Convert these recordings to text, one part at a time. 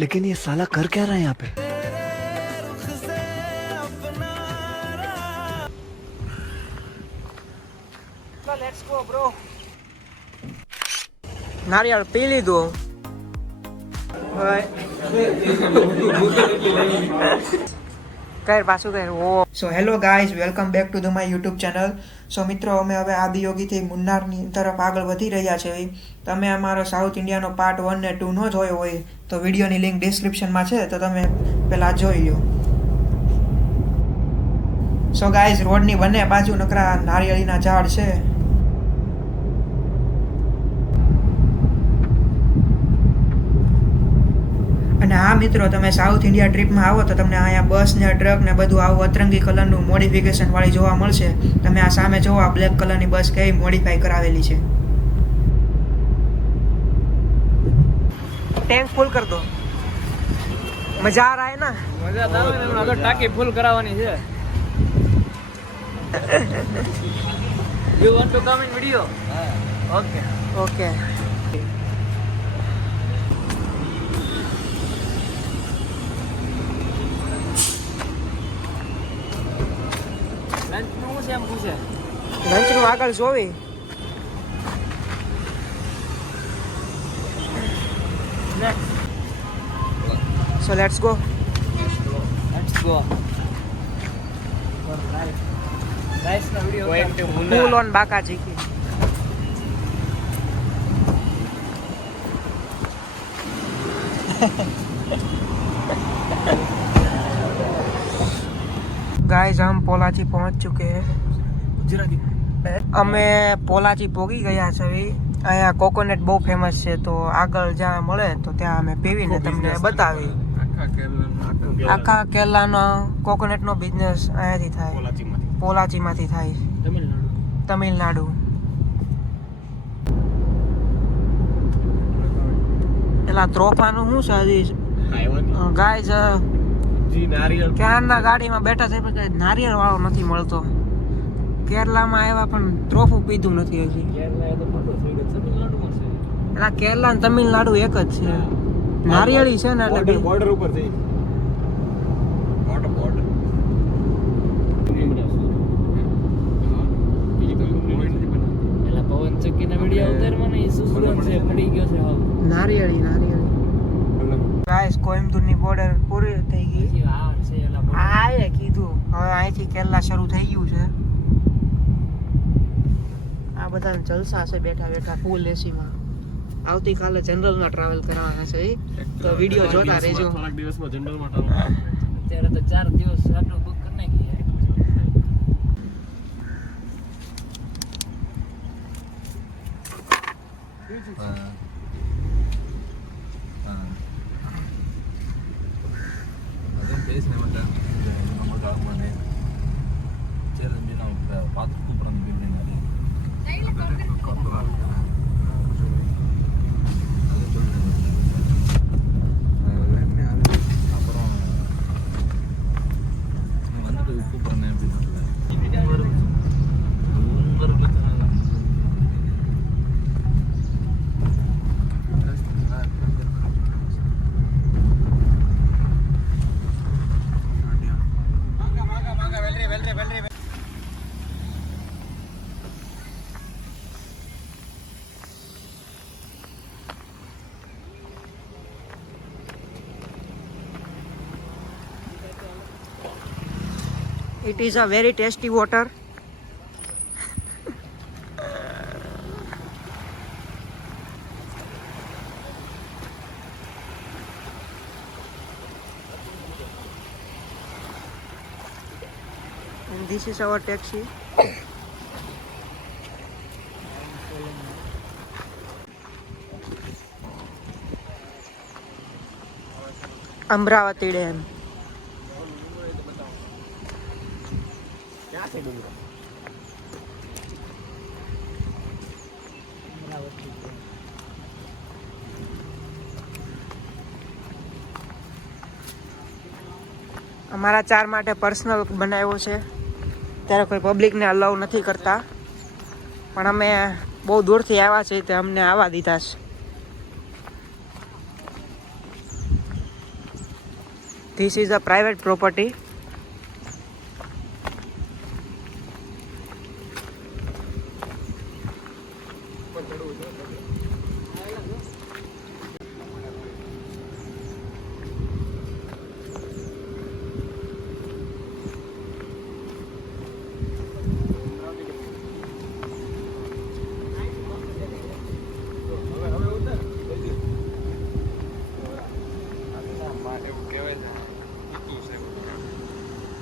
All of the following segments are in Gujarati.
लेकिन ये साला कर क्या रहा है यहाँ पे? Let's go bro. નારિયેળ પી લીધું. કર પાછું કર. Oh so hello guys, welcome back to the my YouTube channel. So મિત્રો, અમે હવે આદિયોગીથી મુન્નારની તરફ આગળ વધી રહ્યા છે. તમે અમારો સાઉથ ઇન્ડિયાનો પાર્ટ 1 ને 2 ન જોયો હોય તો વિડીયોની લિંક ડિસ્ક્રિપ્શનમાં છે, તો તમે પહેલાં જોઈ લો. સો ગાઈઝ, રોડની બંને બાજુ નકરા નારિયેળીના ઝાડ છે. અને હા મિત્રો, તમે સાઉથ ઇન્ડિયા ટ્રીપમાં આવો તો તમને અહીંયા બસ ને ટ્રક ને બધું આવું અતરંગી કલરનું મોડિફિકેશન વાળી જોવા મળશે. તમે આ સામે જોવો, આ બ્લેક કલરની બસ કેવી મોડિફાઈ કરાવેલી છે. ટેન્ક ફૂલ કર દો. મજા આ રહા હે ના? મજા તો આવે ને, આગળ ટાંકી ફૂલ કરાવવાની છે. You want to come in video? Okay. Okay. Lunch નું છે એમ પૂછે. લંચનું આગળ જોવી. So let's go. Let's go. Nice na video. Going to Munnar. Full on Bakaji ki. Guys, हम पोलाची पहुंच चुके हैं. અમે પોલાચી પોગી ગયા છે. અહીંયા કોકોનટ બહુ ફેમસ છે, તો આગળ જ્યાં મળે તો ત્યાં અમે પીવીને તમને બતાવી. આખા કેરલાનો કોકોનટનો બિઝનેસ અહીંયાથી થાય, પોલાચીમાંથી થાય, તમિલનાડુ. પેલા ત્રોફાનું શું છે હજી ગાઈઝ, ક્યારના ગાડીમાં બેઠા છે પણ નારિયેળ વાળો નથી મળતો. કેરલામાં આવ્યા પણ ત્રોફું પીધું નથી હજી. એટલે કેરલા અને તમિલનાડુ એક જ છે. નારિયેળી છે ને એટલે બોર્ડર ઉપર છે. બોર્ડર પેલા પવન ચક્કીના વિડિયો ઉતારવા ને સુસુરન છે પડી ગયો છે. હાવ નારિયેળી. ગાઈસ, કોઈમ્બતુરની બોર્ડર પૂરી થઈ ગઈ. આ છે એલા આ એ કીધું હવે અહીંથી કેરલા શરૂ થઈ ગયું છે. આ બધા જલસા છે બેઠા બેઠા ફૂલ એસીમાં. આવતીકાલે જનરલમાં ટ્રાવેલ કરવાના છે, તો વિડીયો જોતા રહેજો. થોડાક દિવસમાં જનરલમાં ટ્રાવેલ. અત્યારે તો 4 દિવસ આટલું બુક કરી નાખીએ. It is a very tasty water. And this is our taxi. Amravati dam. અમારા 4 માટે પર્સનલ બનાવ્યો છે. ત્યારે કોઈ પબ્લિકને અલાઉ નથી કરતા, પણ અમે બહુ દૂરથી આવ્યા છીએ તે અમને આવવા દીધા છે. This is a private property.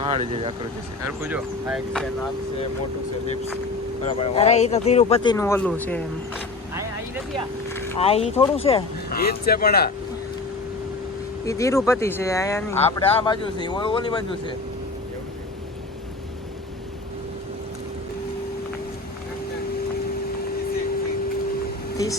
પહાડ જેવી આકૃતિ છે હરખું જો આ એક છે નાક છે મોટું છે લિપ્સ બરાબર અરે એ તો તિરુપતિ નું ઓલું છે આ ઈ થોડું છે ઈ જ છે પણ આ ઈ તિરુપતિ છે આયા નહીં. આપણે આ બાજુ છે ઓલી બાજુ છે This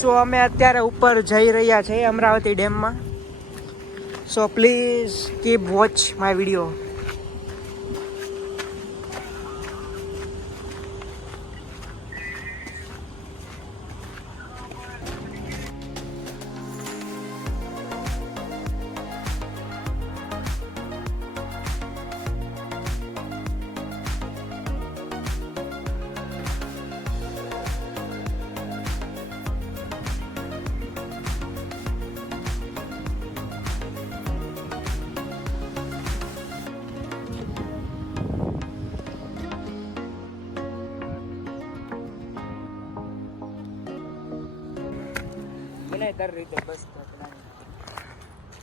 સો અમે અત્યારે ઉપર જઈ રહ્યા છીએ અમરાવતી ડેમમાં. So please keep watch my video.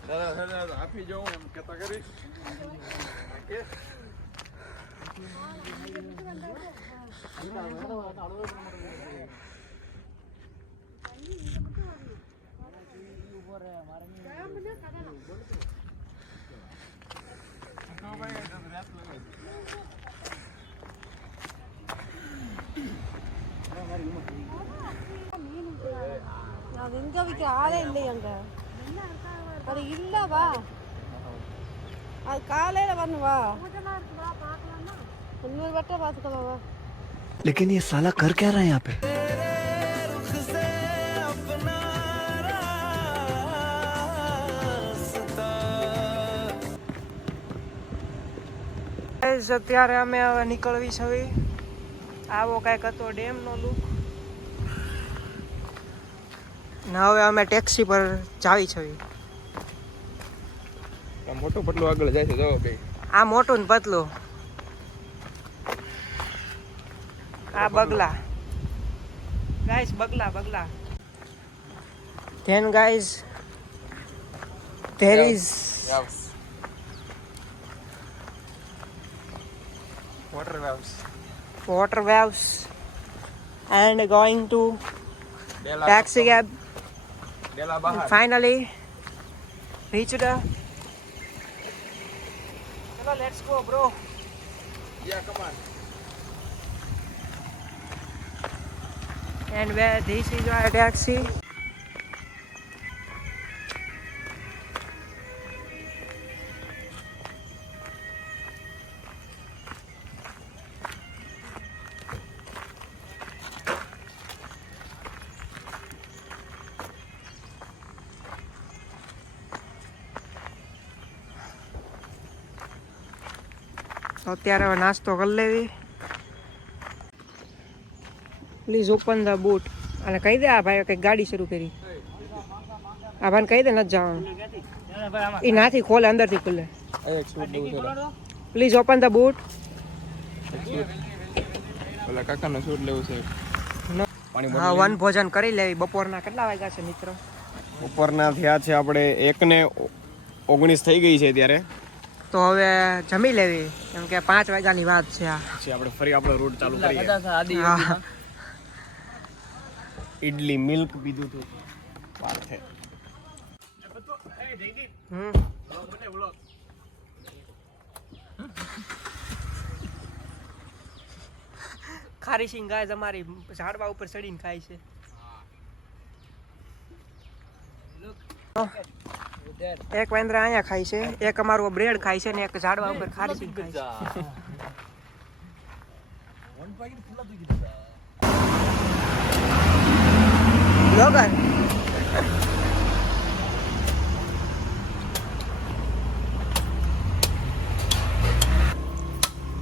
દાદા આપી જાઉં એમ કહેતા કરીશ அது இங்க விற்க ஆளே இல்லை அங்க அது இல்லவா அது காலையில வரணும் வா இன்னொரு வட்டம் பார்த்துக்கலாம் வா लेकिन ये साला कर क्या रहा है यहाँ पे? અત્યારે અમે હવે નીકળવી છે. આવો કાંઈક હતો ડેમનો લુક. ને હવે અમે ટેક્સી પર જાવી છે. મોટું પટલું આગળ જાય છે જો ભાઈ આ મોટું ને પતલું આ બગલા guys બગલા then guys there is water waves and going to taxi cab ડેલા બહાર finally reached the Hello, let's go bro. યા કમાન And where this is our taxi. તો અત્યારે હવે નાસ્તો કરી લેવી. Please open the boot. અને કહી દે આ ભાઈ કંઈક ગાડી શરૂ કરી. આ ભાઈને કહી દે નથી જવાનું. એ નાથી ખોલે અંદરથી ખુલે. એક સૂટ દઉં છું પ્લીઝ ઓપન ધ બૂટ. ઓલા કાકાનો સૂટ લેવું છે હા વન ભોજન કરી લેવી. બપોરના કેટલા વાગ્યા છે મિત્ર? ઉપરના થયા છે આપણે 1:19 થઈ ગઈ છે ત્યારે તો હવે જમી લેવી કેમ કે 5 વાગ્યાની વાત છે આ. પછી આપણે ફરી આપણો રૂટ ચાલુ કરીએ હા. ઇડલી મિલ્ક પીધું હતું વાત છે ખારી સિંગ ગાય અમારી ઝાડવા ઉપર ચડીને ખાય છે. એક વાંદરા અહીંયા ખાય છે, એક અમારું બ્રેડ ખાય છે ને એક ઝાડવા ઉપર ખારી સિંગ ખાય છે. બ્લોગર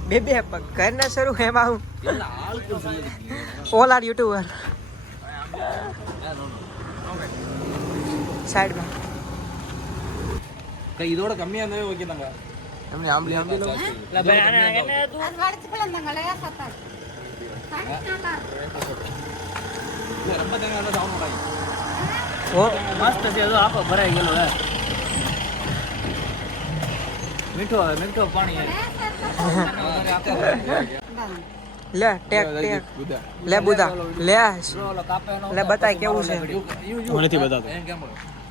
બે ઘરના શરૂ એમાં હું ઓલા યુટ્યુબર સાઈડમાં ಕೈ ಇದೋಡ ಕಮ್ಮಿ ಅಂದ್ರೆ ಹೋಗಿದಂಗ ನಮ್ಗೆ ಆಂಬ್ಲಿ ಆಂಬ್ಲಿ મસ્ત છે જો આપો ભરાઈ ગયેલો હે મીઠો મીઠો પાણી લે ટેક લે બુદા લે ઓલો કાપે નો લે બતાય કેવું છે નથી બતાતો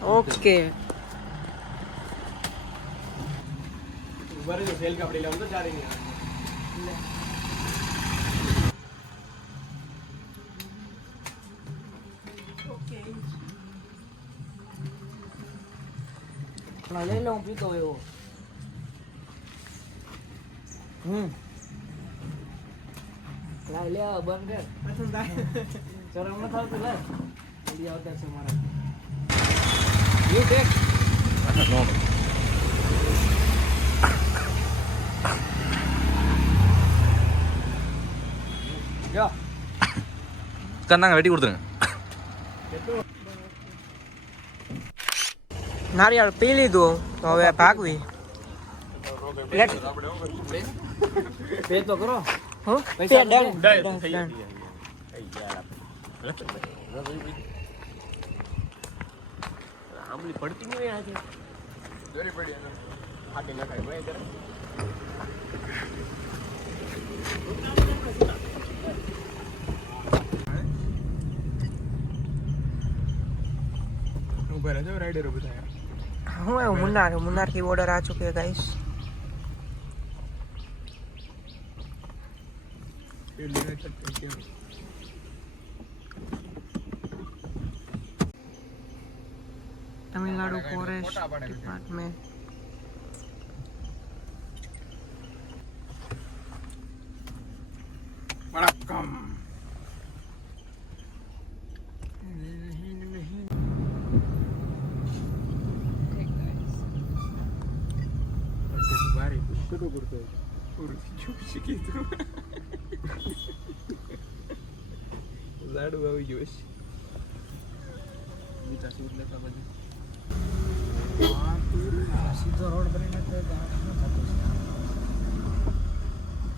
ઓકે બરે સેલ કપડી લેવું તો ચાલી નહીં લઈ લો હું પીતો એવો લાઈ લે બંધ કર શરમ ન થાવતી લે વિડિયો આવતા છે મારા યુ ટેક યો கண்ணாங்க வெட்டி கொடுத்துருங்க નારિયેળ પી લીધું તો હવે ભાગવી પે તો કરો હું પૈસા ડન આંબલી પડતી નહીં આજે દોરી પડી ફાટી નખાય ભાઈ જરા ऊपर है राइडर बताया હું એવું મુન્નાર થી ઓર્ડર આ ચુકે ગાઈસ तमिलनाडु फॉरेस्ट डिपार्टमेंट वणक्कम बारी शुरू करते हैं पूरी चुप शिकी तो लाडू આવી જોશ બીટા સૂટ લેતા પછી સીધો રોડ બનીને તો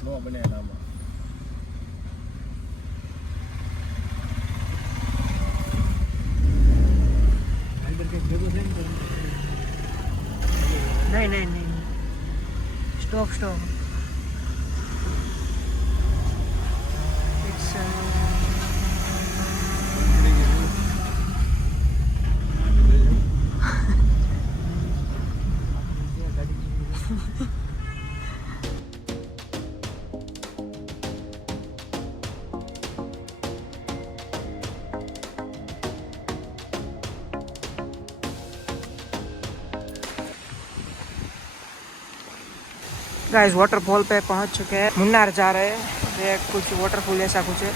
નો બને નામાં नहीं स्टॉप इट्स गाइस वाटरफॉल पे पहुंच चुके हैं मुन्नार जा रहे हैं ये कुछ वाटरफॉल ऐसा कुछ है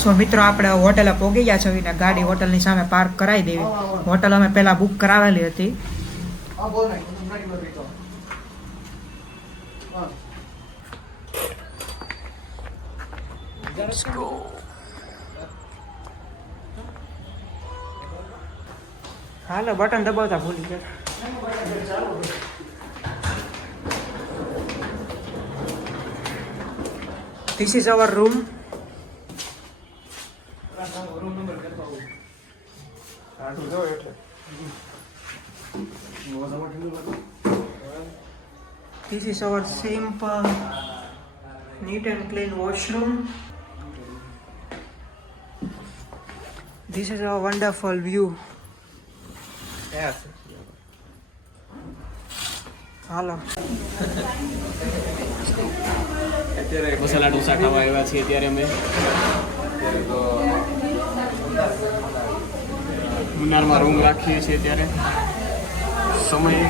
સો મિત્રો આપણે હોટેલે પહોંચી ગયા છે ને ગાડી હોટલની સામે પાર્ક કરાવી દેવી. હોટલ અમે પહેલા બુક કરાવેલી હતી. હાલો બટન દબાવતા ભૂલી ગયા. This is our room. This is our simple, neat and clean washroom. This is our wonderful view. Hello. Masala dosa ખાવા આવ્યા છીએ ત્યારે અમે મુન્નારમાં રૂમ રાખીએ છીએ ત્યારે સમય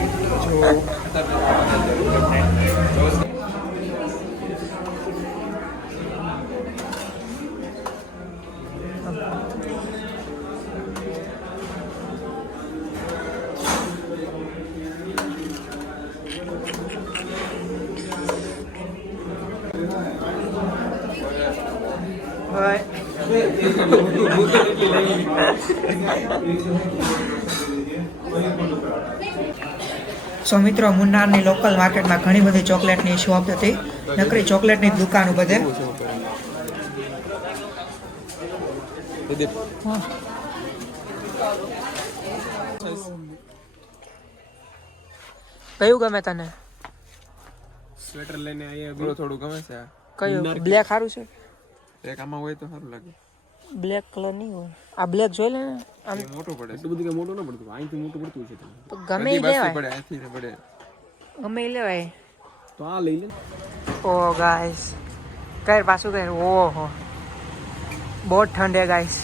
સો મિત્રો મુન્નારની લોકલ માર્કેટમાં ઘણી બધી ચોકલેટની શોપ હતી. નકરી ચોકલેટની દુકાનો બધે. કયું ગમે તને? સ્વેટર લઈને અહીંયા થોડું ગમે છે. કયું? બ્લેક સારું છે. એક આમાં હોય તો સારું લાગે. બ્લેક કલર નહીં હોય. આ બ્લેક જોઈ લે ને. આમ મોટો પડે. એટલું બધું કઈ મોટું ન પડતું, અહીંથી મોટું પડતું છે તમને. ગમે ઈ લેવાય. પડે અહીંથી ને પડે. ગમે ઈ લેવાય. તો આ લઈ લે. ઓ ગાઈસ કર પાછું કર. ઓહો બહુ ઠંડ હે ગાઈસ.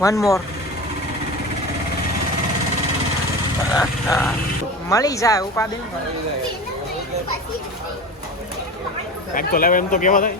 વન મોર મળી જાય ઉપાધિ. કાંઈક તો લેવા એમ તો કેવા થાય.